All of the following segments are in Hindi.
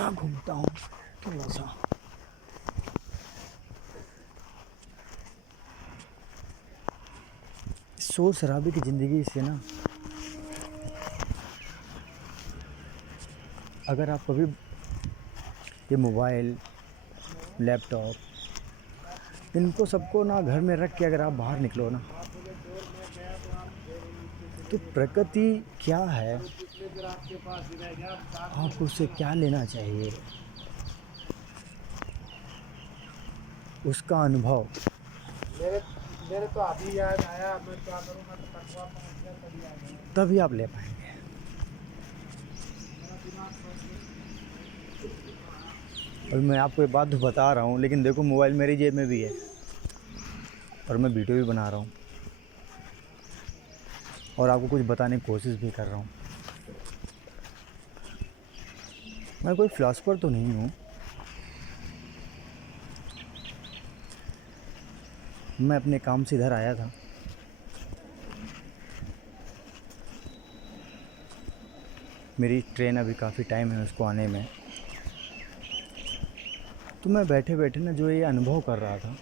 यहाँ घूमता हूँ थोड़ा सा। शोर शराबे की ज़िंदगी से ना, अगर आप कभी ये मोबाइल, लैपटॉप, इनको सबको ना घर में रख के अगर आप बाहर निकलो ना, तो प्रकृति क्या है, आपको उससे क्या लेना चाहिए, उसका अनुभव मेरे तो अभी याद आया, मैं क्या करूँ, मैं तो कटवा पहुँच गया तभी आ गया। तभी आप ले पाएंगे। और मैं आपको एक बात तो बता रहा हूँ, लेकिन देखो मोबाइल मेरी जेब में भी है और मैं वीडियो भी बना रहा हूँ और आपको कुछ बताने की कोशिश भी कर रहा हूँ। मैं कोई फिलोसोफर तो नहीं हूँ, मैं अपने काम से इधर आया था। मेरी ट्रेन अभी काफ़ी टाइम है उसको आने में, तो मैं बैठे बैठे ना जो ये अनुभव कर रहा था,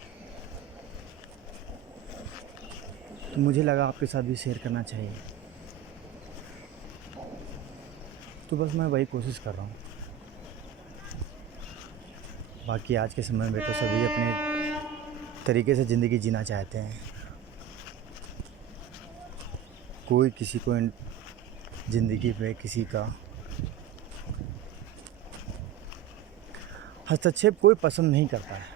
तो मुझे लगा आपके साथ भी शेयर करना चाहिए। तो बस मैं वही कोशिश कर रहा हूँ। बाकी आज के समय में तो सभी अपने तरीके से ज़िंदगी जीना चाहते हैं। कोई किसी को ज़िंदगी पे किसी का हस्तक्षेप कोई पसंद नहीं करता है।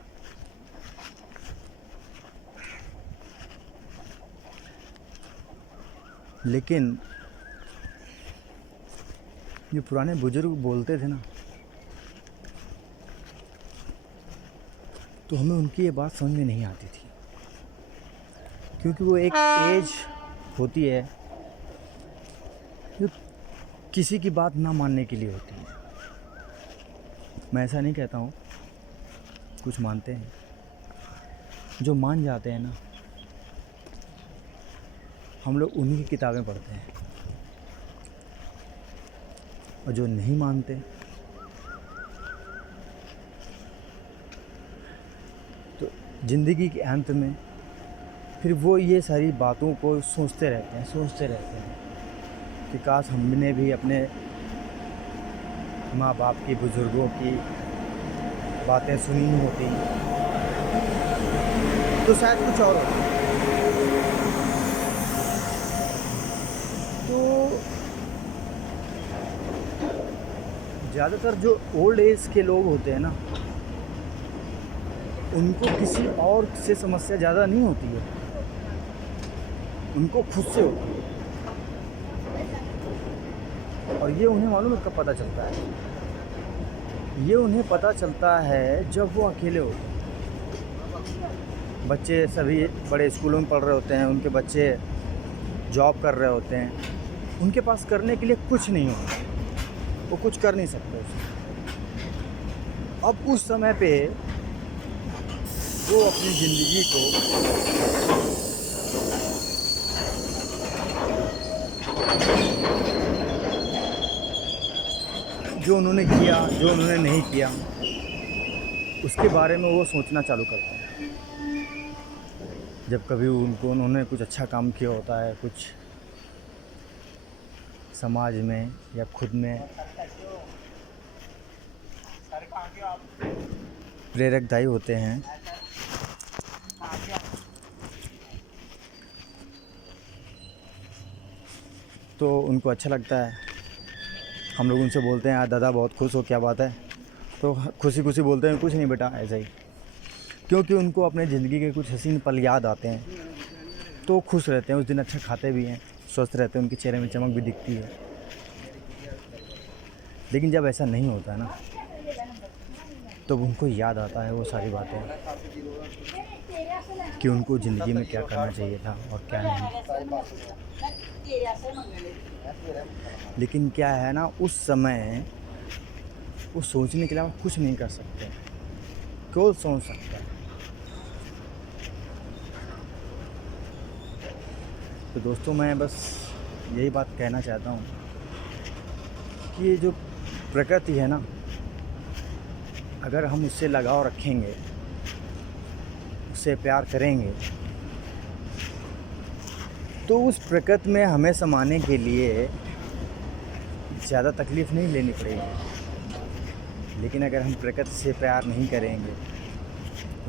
लेकिन जो पुराने बुजुर्ग बोलते थे ना, तो हमें उनकी ये बात समझ में नहीं आती थी, क्योंकि वो एक एज होती है जो किसी की बात ना मानने के लिए होती है। मैं ऐसा नहीं कहता हूँ, कुछ मानते हैं, जो मान जाते हैं ना, हम लोग उन्हीं की किताबें पढ़ते हैं, और जो नहीं मानते तो ज़िंदगी के अंत में फिर वो ये सारी बातों को सोचते रहते हैं कि काश हमने भी अपने माँ बाप की, बुज़ुर्गों की बातें सुनी होती तो शायद कुछ और होता। तो ज़्यादातर जो ओल्ड एज के लोग होते हैं ना, उनको किसी और से समस्या ज़्यादा नहीं होती है, उनको खुद से होती है। और ये उन्हें मालूम है कब पता चलता है? ये उन्हें पता चलता है जब वो अकेले होते हैं। बच्चे सभी बड़े स्कूलों में पढ़ रहे होते हैं, उनके बच्चे जॉब कर रहे होते हैं, उनके पास करने के लिए कुछ नहीं होता, वो कुछ कर नहीं सकते उसमें। अब उस समय पे वो अपनी ज़िंदगी को जो उन्होंने किया, जो उन्होंने नहीं किया, उसके बारे में वो सोचना चालू करते हैं। जब कभी उन्होंने कुछ अच्छा काम किया होता है, कुछ समाज में या खुद में प्रेरकदायी होते हैं, तो उनको अच्छा लगता है। हम लोग उनसे बोलते हैं, यार दादा बहुत खुश हो, क्या बात है? तो खुशी खुशी बोलते हैं, कुछ नहीं बेटा, ऐसा ही। क्योंकि उनको अपने ज़िंदगी के कुछ हसीन पल याद आते हैं, तो खुश रहते हैं। उस दिन अच्छा खाते भी हैं, स्वस्थ रहते हैं, उनके चेहरे में चमक भी दिखती है। लेकिन जब ऐसा नहीं होता है ना, तो उनको याद आता है वो सारी बातें, कि उनको ज़िंदगी में क्या करना चाहिए था और क्या नहीं। लेकिन क्या है ना, उस समय वो सोचने के अलावा कुछ नहीं कर सकते, केवल सोच सकते हैं। तो दोस्तों, मैं बस यही बात कहना चाहता हूँ कि ये जो प्रकृति है ना, अगर हम उससे लगाव रखेंगे, उससे प्यार करेंगे, तो उस प्रकृति में हमें समाने के लिए ज़्यादा तकलीफ़ नहीं लेनी पड़ेगी। लेकिन अगर हम प्रकृति से प्यार नहीं करेंगे,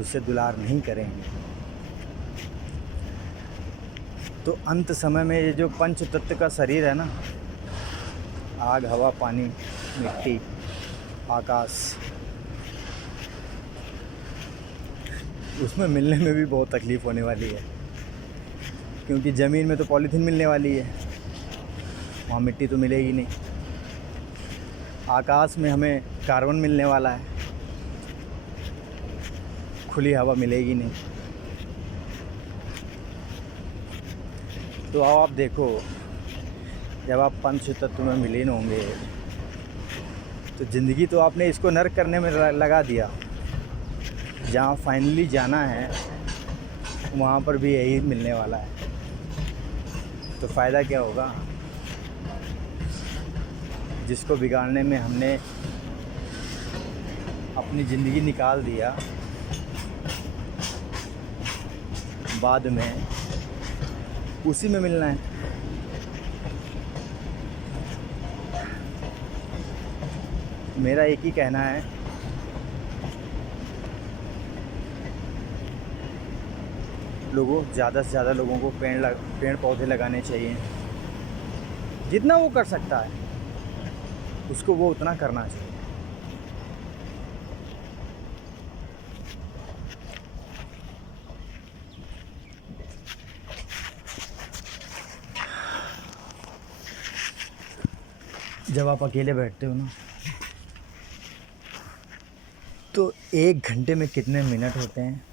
उससे दुलार नहीं करेंगे, तो अंत समय में ये जो पंच तत्व का शरीर है ना, आग, हवा, पानी, मिट्टी, आकाश, उसमें मिलने में भी बहुत तकलीफ़ होने वाली है। क्योंकि ज़मीन में तो पॉलीथीन मिलने वाली है, वहाँ मिट्टी तो मिलेगी नहीं। आकाश में हमें कार्बन मिलने वाला है, खुली हवा मिलेगी नहीं। तो आओ आप देखो, जब आप पंच तत्व में विलीन होंगे तो ज़िंदगी तो आपने इसको नर्क करने में लगा दिया। जहाँ फाइनली जाना है वहाँ पर भी यही मिलने वाला है, तो फ़ायदा क्या होगा? जिसको बिगाड़ने में हमने अपनी ज़िंदगी निकाल दिया, बाद में उसी में मिलना है। मेरा एक ही कहना है, लोगों, ज़्यादा से ज़्यादा लोगों को पेड़ पौधे लगाने चाहिए। जितना वो कर सकता है उसको वो उतना करना चाहिए। जब आप अकेले बैठते हो ना, तो 1 घंटे में कितने मिनट होते हैं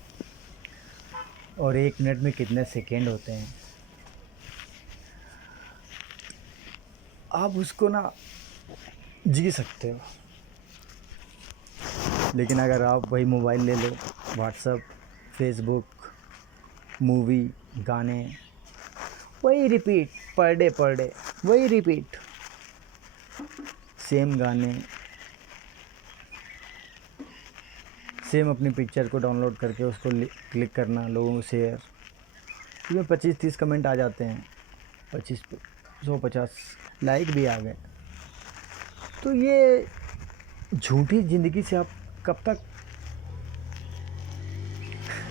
और 1 मिनट में कितने सेकेंड होते हैं, आप उसको ना जी सकते हो। लेकिन अगर आप वही मोबाइल ले लो, व्हाट्सएप, फेसबुक, मूवी, गाने, वही रिपीट, पर डे वही रिपीट, सेम गाने, सेम अपनी पिक्चर को डाउनलोड करके उसको क्लिक करना, लोगों को शेयर, इसमें 25-30 कमेंट आ जाते हैं, 150 लाइक भी आ गए। तो ये झूठी ज़िंदगी से आप कब तक,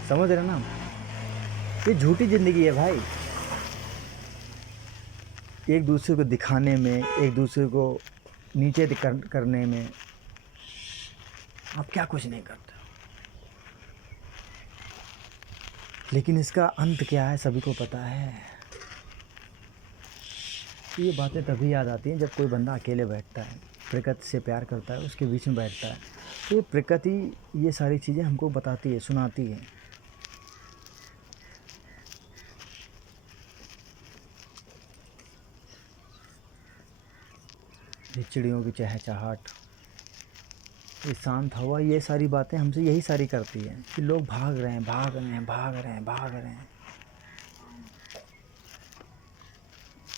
समझ रहे ना? ये झूठी ज़िंदगी है भाई। एक दूसरे को दिखाने में, एक दूसरे को नीचे करने में आप क्या कुछ नहीं करते। लेकिन इसका अंत क्या है सभी को पता है। ये बातें तभी याद आती हैं जब कोई बंदा अकेले बैठता है, प्रकृति से प्यार करता है, उसके बीच में बैठता है। तो ये प्रकृति ये सारी चीज़ें हमको बताती है, सुनाती है। ये चिड़ियों की चहचहाट, ये शांत हवा, ये सारी बातें हमसे यही सारी करती है कि लोग भाग रहे हैं, भाग रहे हैं, भाग रहे हैं, भाग रहे हैं।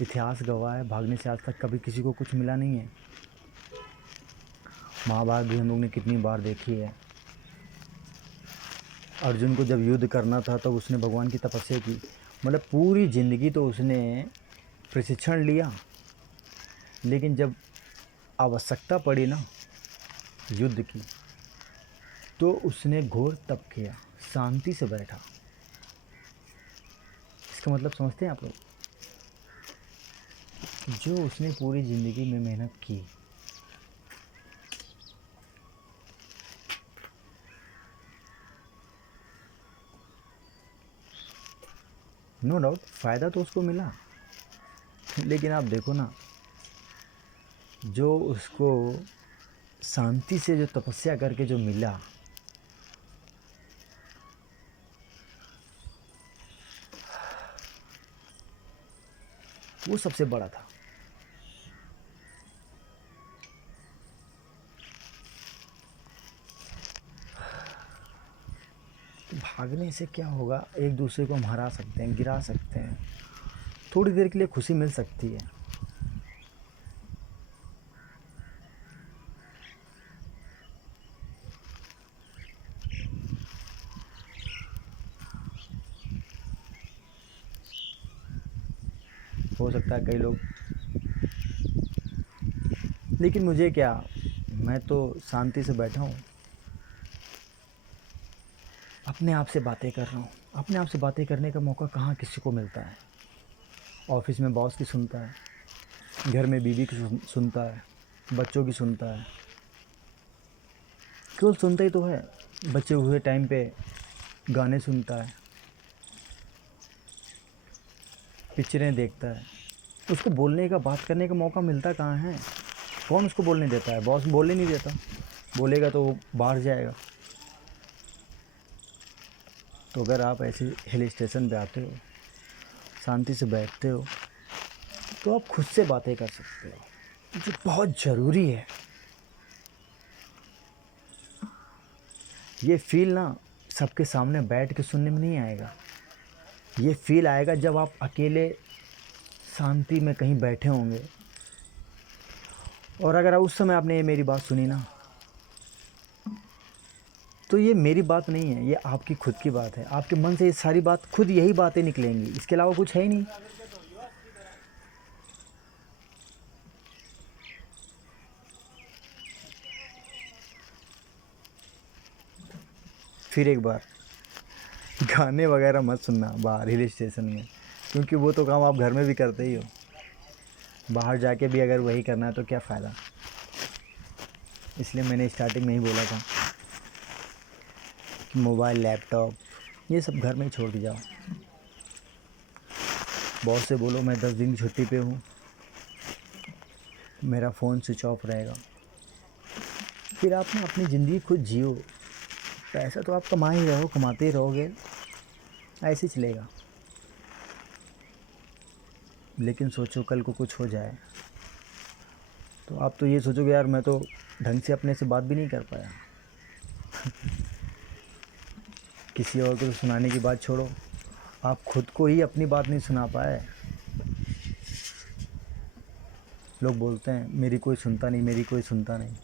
इतिहास गवाह है, भागने से आज तक कभी किसी को कुछ मिला नहीं है। महाभारत भी हम लोग ने कितनी बार देखी है। अर्जुन को जब युद्ध करना था तब उसने भगवान की तपस्या की, मतलब पूरी ज़िंदगी तो उसने प्रशिक्षण लिया, लेकिन जब आवश्यकता पड़ी ना युद्ध की, तो उसने घोर तप किया, शांति से बैठा। इसका मतलब समझते हैं आप लोग? जो उसने पूरी ज़िंदगी में मेहनत की, नो डाउट फ़ायदा तो उसको मिला, लेकिन आप देखो ना, जो उसको शांति से जो तपस्या करके जो मिला, वो सबसे बड़ा था। तो भागने से क्या होगा? एक दूसरे को हम हरा सकते हैं, गिरा सकते हैं, थोड़ी देर के लिए खुशी मिल सकती है, हो सकता है कई लोग, लेकिन मुझे क्या, मैं तो शांति से बैठा हूँ, अपने आप से बातें कर रहा हूँ। अपने आप से बातें करने का मौका कहाँ किसी को मिलता है। ऑफिस में बॉस की सुनता है, घर में बीवी की सुनता है, बच्चों की सुनता है, केवल सुनता ही तो है। बचे हुए टाइम पे गाने सुनता है, पिक्चरें देखता है। उसको बोलने का, बात करने का मौका मिलता कहाँ है। कौन उसको बोलने देता है? बॉस बोलने नहीं देता, बोलेगा तो वो बाहर जाएगा। तो अगर आप ऐसे हिल स्टेशन पे आते हो, शांति से बैठते हो, तो आप खुद से बातें कर सकते हो, जो बहुत ज़रूरी है। ये फील ना सबके सामने बैठ के सुनने में नहीं आएगा। ये फील आएगा जब आप अकेले शांति में कहीं बैठे होंगे, और अगर उस समय आपने ये मेरी बात सुनी ना, तो ये मेरी बात नहीं है, ये आपकी खुद की बात है। आपके मन से ये सारी बात, खुद यही बातें निकलेंगी, इसके अलावा कुछ है ही नहीं। फिर एक बार, गाने वगैरह मत सुनना बाहर हिल स्टेशन में, क्योंकि वो तो काम आप घर में भी करते ही हो। बाहर जाके भी अगर वही करना है तो क्या फ़ायदा। इसलिए मैंने स्टार्टिंग में ही बोला था कि मोबाइल, लैपटॉप ये सब घर में ही छोड़ के जाओ। बॉस से बोलो मैं 10 दिन की छुट्टी पे हूँ, मेरा फ़ोन स्विच ऑफ रहेगा। फिर आप ना अपनी ज़िंदगी खुद जियो। पैसा तो आप कमा ही रहो, कमाते ही रहोगे, ऐसे ही चलेगा। लेकिन सोचो कल को कुछ हो जाए तो आप तो ये सोचोगे यार मैं तो ढंग से अपने से बात भी नहीं कर पाया। किसी और को तो सुनाने की बात छोड़ो, आप खुद को ही अपनी बात नहीं सुना पाए। लोग बोलते हैं मेरी कोई सुनता नहीं, मेरी कोई सुनता नहीं।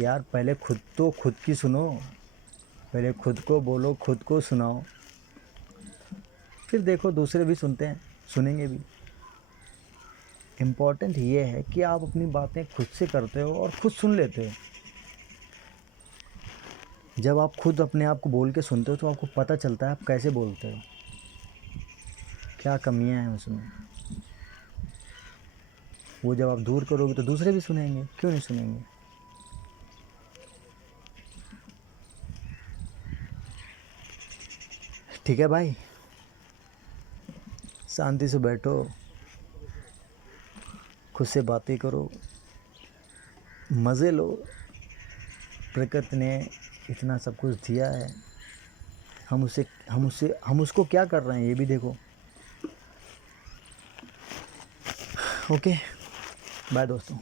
यार पहले खुद तो खुद की सुनो, पहले खुद को बोलो, खुद को सुनाओ, फिर देखो दूसरे भी सुनते हैं, सुनेंगे भी। इम्पॉर्टेंट ये है कि आप अपनी बातें खुद से करते हो और खुद सुन लेते हो। जब आप खुद अपने आप को बोल के सुनते हो तो आपको पता चलता है आप कैसे बोलते हो, क्या कमियां हैं उसमें। वो जब आप दूर करोगे तो दूसरे भी सुनेंगे, क्यों नहीं सुनेंगे। ठीक है भाई, शांति से बैठो, खुद से बातें करो, मज़े लो। प्रकृति ने इतना सब कुछ दिया है, हम उसको क्या कर रहे हैं ये भी देखो। ओके, बाय दोस्तों।